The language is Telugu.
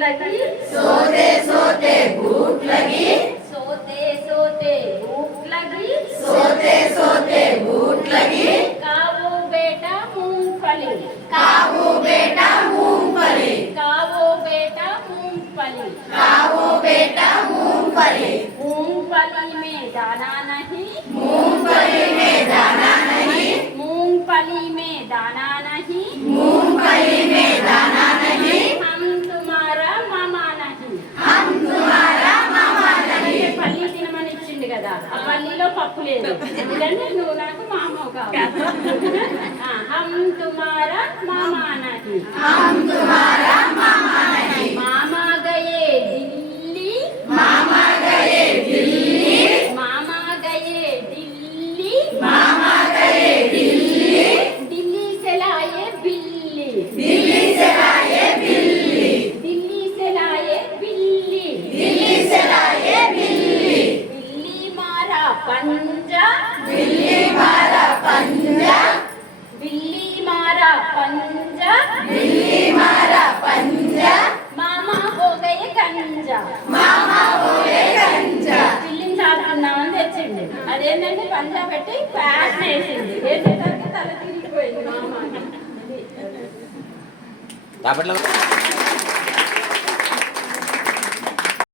लगी, सोते सोते भूख लगी, सोते सोते भूख लगी, सोते सोते भूख लगी। कावो बेटा मूंगफली, खाओ बेटा मूंगफली, कावो बेटा मूंगफली, खाओ बेटा मूंगफली। मूंगफली में दाना नहीं, मूंगफली में दाना नहीं, मूंगफली में दाना नहीं, मूंगफली में दाना नहीं। हम तुम्हारा मामा नहीं, हम तुम्हारा मामा नहीं। పల్లి తినమని ఇచ్చింది కదా, ఆ పల్లిలో పప్పు లేదు, ఎందుకంటే నువ్వు నాకు మామవు కావాలి. हम तुम्हारा मामा नहीं, हम तुम्हारा मामा नहीं। मामा गए दिल्ली, मामा गए दिल्ली, मामा गए दिल्ली, मामा गए दिल्ली, दिल्ली से लाए बिल्ली, दिल्ली से लाए बिल्ली, दिल्ली से लाए बिल्ली, दिल्ली से लाए बिल्ली। बिल्ली मारा पंजा, बिल्ली मारा पंजा, बिल्ली मारा पंजा, बिल्ली मारा पंजा, मामा हो गए गंजा. मामा हो गए गंजा। పిల్లిని సాదుకున్నామని తెచ్చింది, అదేంటంటే పంజా పెట్టి ప్యాట్ వేసింది, వేసేసరికి తల తిరిగిపోయింది మామ. రాబట్ల